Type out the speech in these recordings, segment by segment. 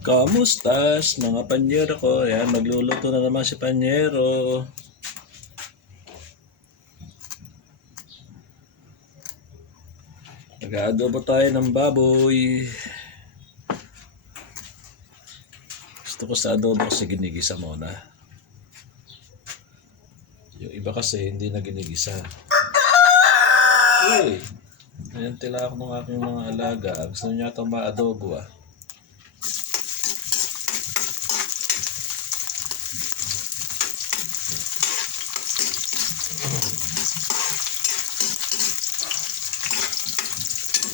Kamustas mga panyero ko? Ayan, magluluto na naman si panyero. Nag-aadobo tayo ng baboy. Gusto ko sa adobo kasi ginigisa muna. Yung iba kasi hindi na ginigisa. Uy! Ayan tila ako ng aking mga alaga. Gusto niya itong ma-adobo ah.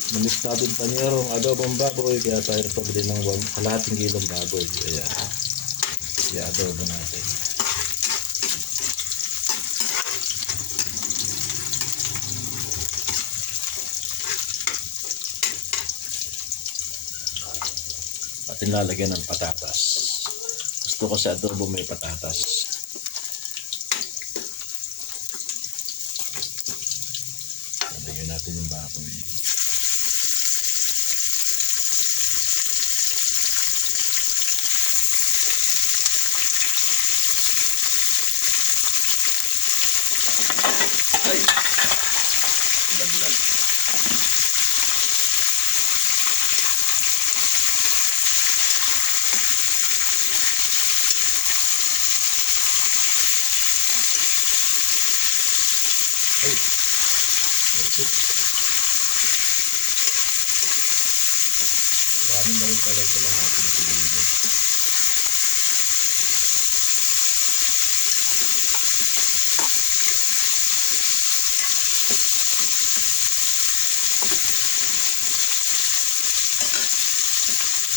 Manis natin panyerong adobong baboy kaya tayo nagpabili ng kalahating kilong baboy. Kaya, kaya adobo natin. At nilalagyan ng patatas. Gusto ko sa adobo may patatas. Lagyan natin yung baboy. Pala pilido.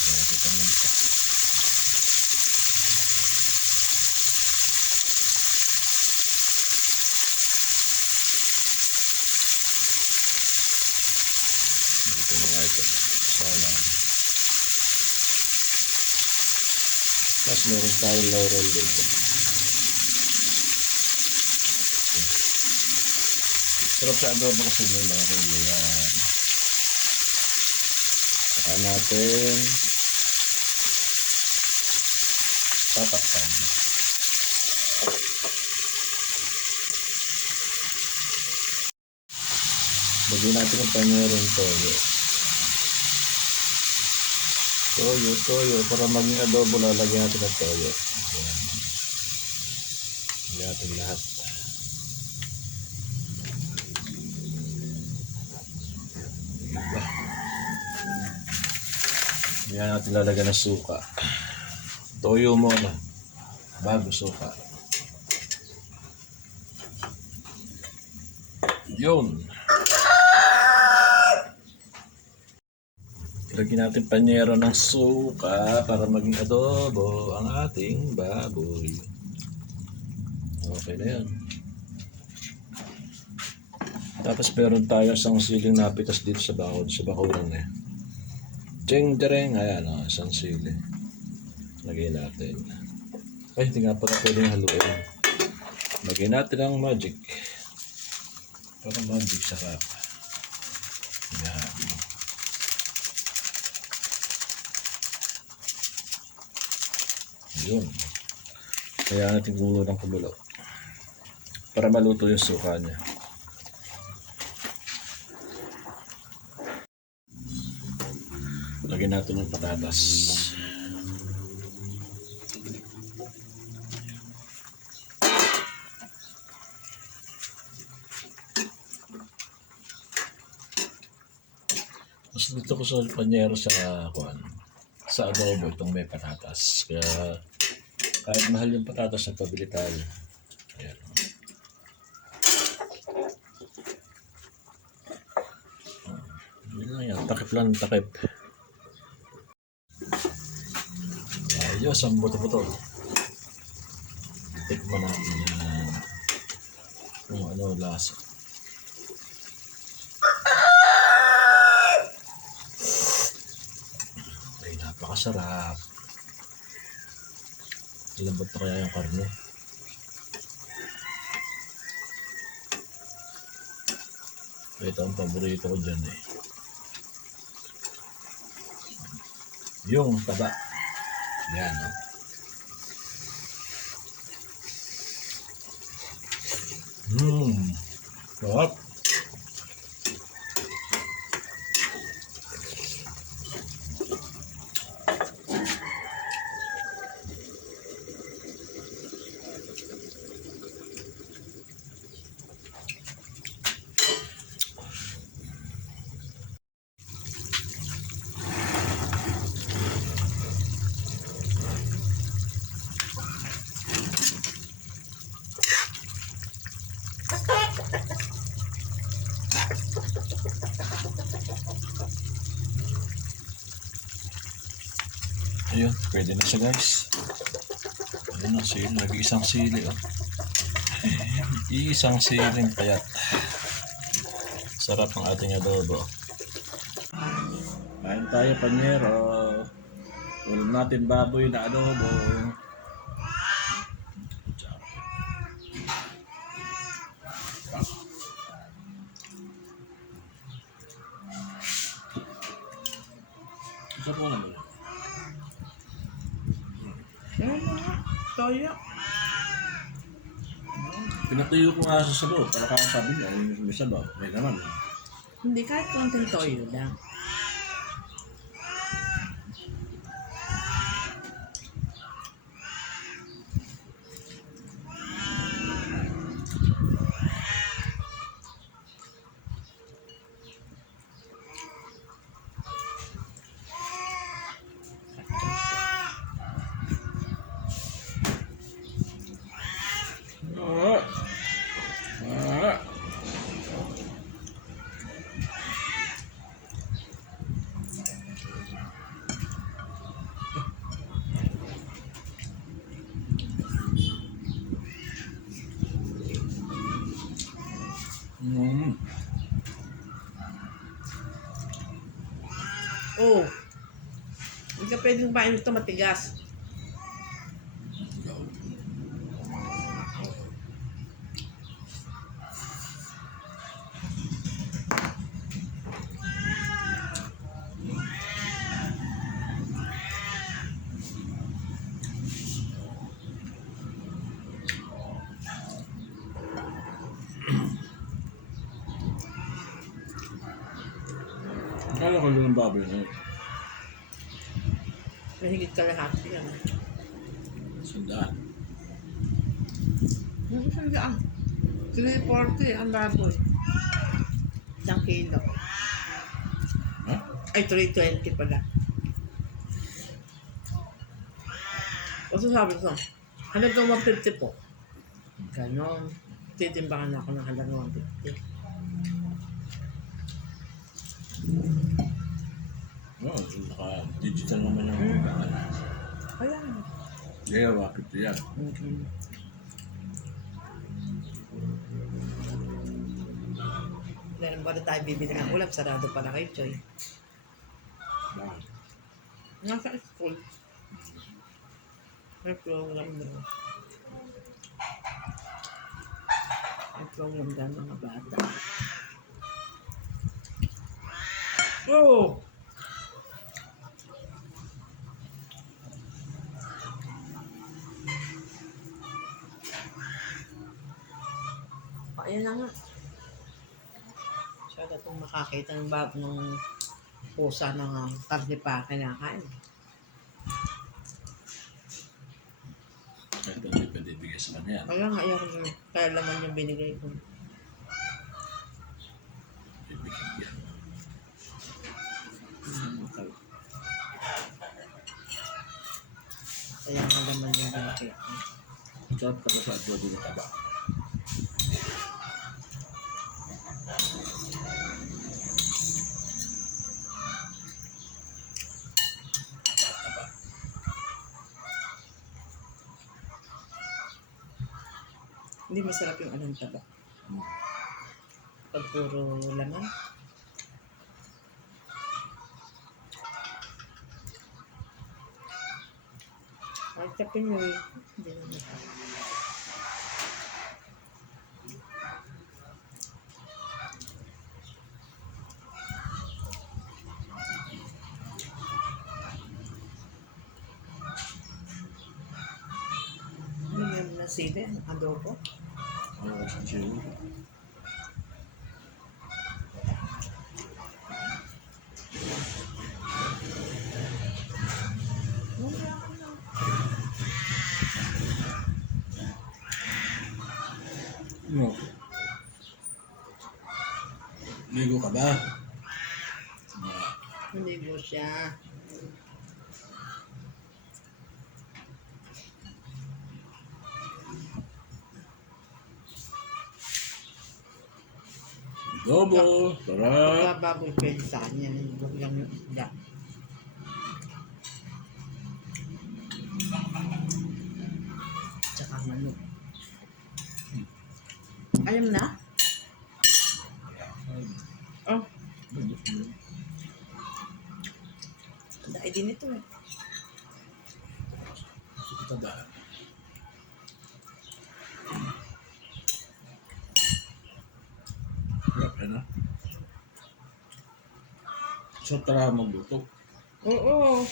Kaya kita minta. Dito na nga ito. Sayang. Tapos meron tayong laurel dito. Sarap sa adobo kasi may laurel. Yan. Saka natin tatakpan. Lagyan natin ang panyerong toyo. Toyo, toyo. Para maging adobo, lalagyan natin ng toyo. Ayan. Natin lahat. Ayan natin lalagyan ng suka. Toyo muna. Bago suka. Yun. Lagyan natin panyero ng suka para maging adobo ang ating baboy. Okay na yan. Tapos meron tayo isang siling napitas dito sa bakod, sa bakuran eh. Cheng dereng, ayan o, isang sili. Lagyan natin. Ay, hindi nga pala pwedeng haluin. Lagyan natin ang magic. Para magic sarap. Yun. Kaya natin gulo ng kumulo. Para maluto yung suka niya. Lagyan natin yung patatas. Mas dito ko sa panyero sa kuan sa adobo itong may patatas. Kaya kahit mahal yung patatas na pabili tayo. Ayan. Yun lang yan. Takip lang, takip. Ayos, ang buto-buto. Tikman natin yan. Kung ano lasa. Ay, napakasarap. Lambot na kaya yung karne. Ito ang paborito ko dyan eh. Yung taba. Yan, no? Mmm. Sarap. Ayun, pwede na siya guys. Ayun na, sili. Nag-iisang sili, oh. Iisang siling payat. Sarap ng ating adobo. Kain tayo, panyero. Ulam natin baboy na adobo. Isa po naman. Yan na. Toyo. Pinatuyo ko nga sa sabo para kakasabi niya, yung may sabaw. May naman. Hindi, kahit konting toyo lang. Ah. Ah. Mm. Oh. Hindi ka pwedeng bain ito matigas. Kala ko yun ang baboy na yun. Mahigit ka lahat yan. Sandaan. Ano sa daan? 340 ang baboy. Isang kilo. Ha? Ay, 320 pala. Kasi sabi ko, halagang 150 po. Ganon. Titimbangan ako ng halagang 150. Oo, oh, naka-digital naman yung Mm. mm. Kaya, Yeah, bakit yan? mm Meron ba na tayo bibili ng ulam? Sarado pala kay Choy. Bakit? Nasa school. May program na. May program na mga bata. Oh! Ayun na nga. Siya itong makakita ng bab ng pusa ng uh, karne pa kinakain. Kahit hindi pwede bigay sa kanya yan. Kaya nga, ayaw ko kaya laman yung binigay ko. Bibigyan yan. Kaya nga laman yung binigay ko. Sarap talaga sa adobo ng taba. Masarap yung anong taba. Pag puro laman. Kahit sa Pinoy, hindi na masarap. sili, ang adobo. Oo, sa sili. No. Ligo ka ba? Po siya. Adobo. Sarap. Pagkababoy pwede sa kanya, huwag lang yung isda. Tsaka manok. Ayam na? So tara magluto. Oo.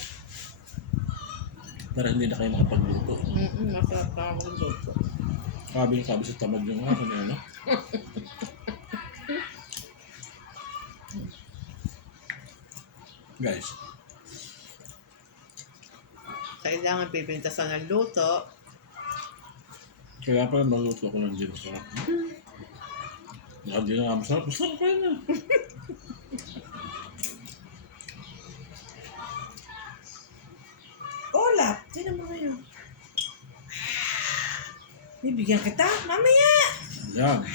Para hindi na kayo makapagluto. Mm-mm, masarap na ako luto. Sabi sabi sa tamad yung nga kanina. Guys, Kailangan pipintasan ng luto. kaya pala magluto ko ng gin sarap. Nakadi na nga masarap. Masarap pa yun Bibigyan kita? Mamaya! Yan.